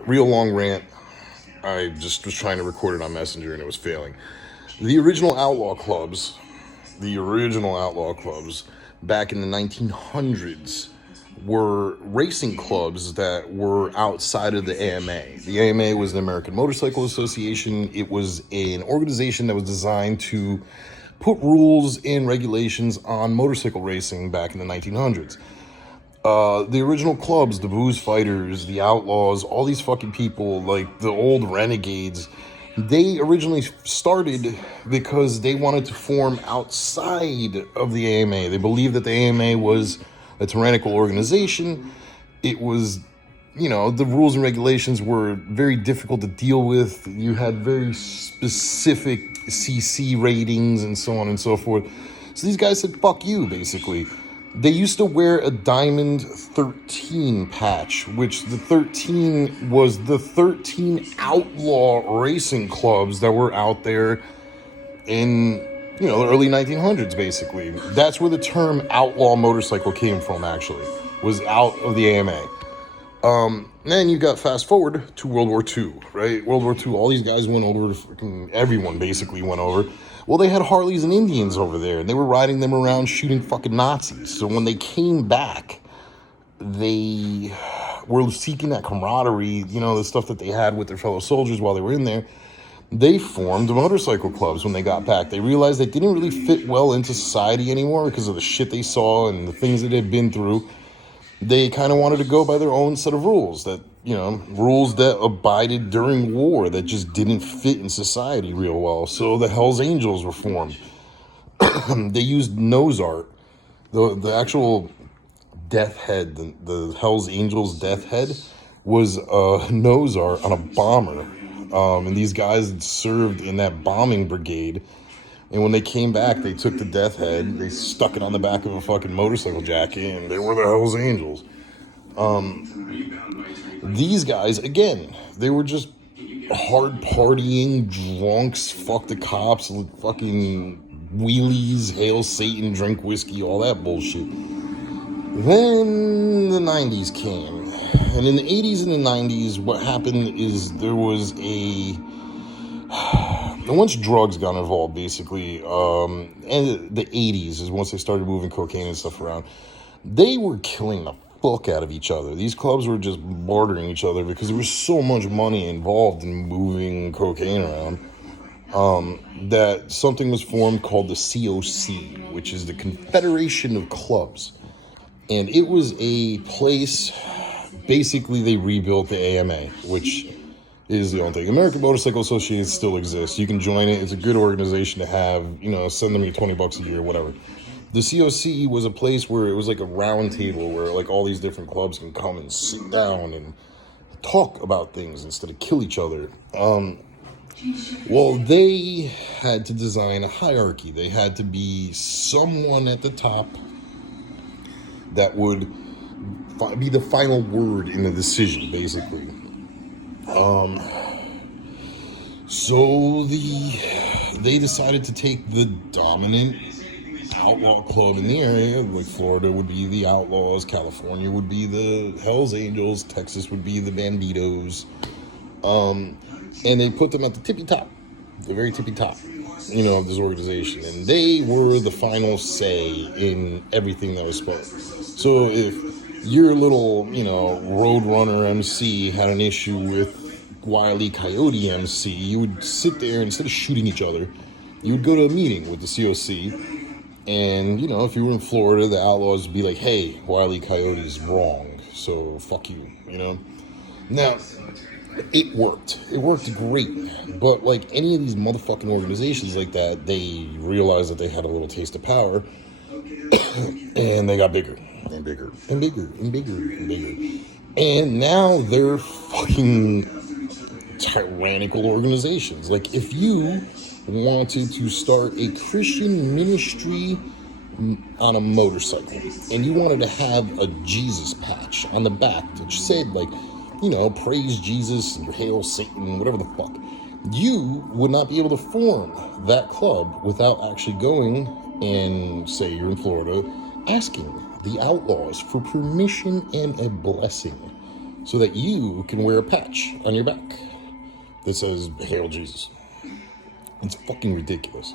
Real long rant. I just was trying to record it on Messenger and it was failing. The original outlaw clubs, the original outlaw clubs back in the 1900s were racing clubs that were outside of the AMA. The AMA was the American Motorcycle Association. It was an organization that was designed to put rules and regulations on motorcycle racing back in the 1900s. The original clubs, the booze fighters, the outlaws, all these fucking people, like the old renegades, they originally started because they wanted to form outside of the AMA. They believed that the AMA was a tyrannical organization. It was, the rules and regulations were very difficult to deal with. You had very specific CC ratings and so on and so forth. So these guys said, fuck you, basically. They used to wear a Diamond 13 patch, which the 13 was the 13 outlaw racing clubs that were out there in, the early 1900s, basically. That's where the term outlaw motorcycle came from, actually, was out of the AMA. Then you got fast forward to World War II, right? World War II, all these guys went over, everyone basically went over. Well, they had Harleys and Indians over there, and they were riding them around shooting fucking Nazis. So when they came back, they were seeking that camaraderie, the stuff that they had with their fellow soldiers while they were in there. They formed motorcycle clubs when they got back. They realized they didn't really fit well into society anymore because of the shit they saw and the things that they'd been through. They kind of wanted to go by their own set of rules rules that abided during war that just didn't fit in society real well. So the Hells Angels were formed. They used nose art. The actual death head, the Hells Angels death head, was nose art on a bomber. And these guys had served in that bombing brigade. And when they came back, they took the death head, they stuck it on the back of a fucking motorcycle jacket, and they were the Hells Angels. These guys, again, they were just hard partying, drunks, fuck the cops, fucking wheelies, hail Satan, drink whiskey, all that bullshit. Then the 90s came. And in the 80s and the 90s, what happened is there was once drugs got involved, basically, and the 80s is once they started moving cocaine and stuff around, they were killing the fuck out of each other. These clubs were just bartering each other because there was so much money involved in moving cocaine around that something was formed called the COC, which is the Confederation of Clubs. And it was a place, basically they rebuilt the AMA, which is the only thing. American Motorcycle Association still exists. You can join it. It's a good organization to have. Send them your $20 a year, whatever. The COC was a place where it was like a round table where like all these different clubs can come and sit down and talk about things instead of kill each other. Well, they had to design a hierarchy. They had to be someone at the top that would be the final word in the decision, basically. So they decided to take the dominant outlaw club in the area. Like Florida would be the Outlaws, California would be the Hells Angels, Texas would be the Banditos, and they put them at the tippy top, the very tippy top, of this organization, and they were the final say in everything that was spoken. So if your little, Roadrunner MC had an issue with Wile E. Coyote MC, you would sit there, and instead of shooting each other, you would go to a meeting with the COC, and, if you were in Florida, the Outlaws would be like, hey, Wile E. Coyote's wrong, so fuck you, Now, it worked. It worked great, but like any of these motherfucking organizations like that, they realized that they had a little taste of power, and they got bigger and bigger and bigger and bigger and bigger. And now they're fucking tyrannical organizations. Like if you wanted to start a Christian ministry on a motorcycle and you wanted to have a Jesus patch on the back that said like, praise Jesus, hail Satan, whatever the fuck, you would not be able to form that club without actually going and, say you're in Florida, asking the Outlaws for permission and a blessing so that you can wear a patch on your back that says Hail Jesus. It's fucking ridiculous.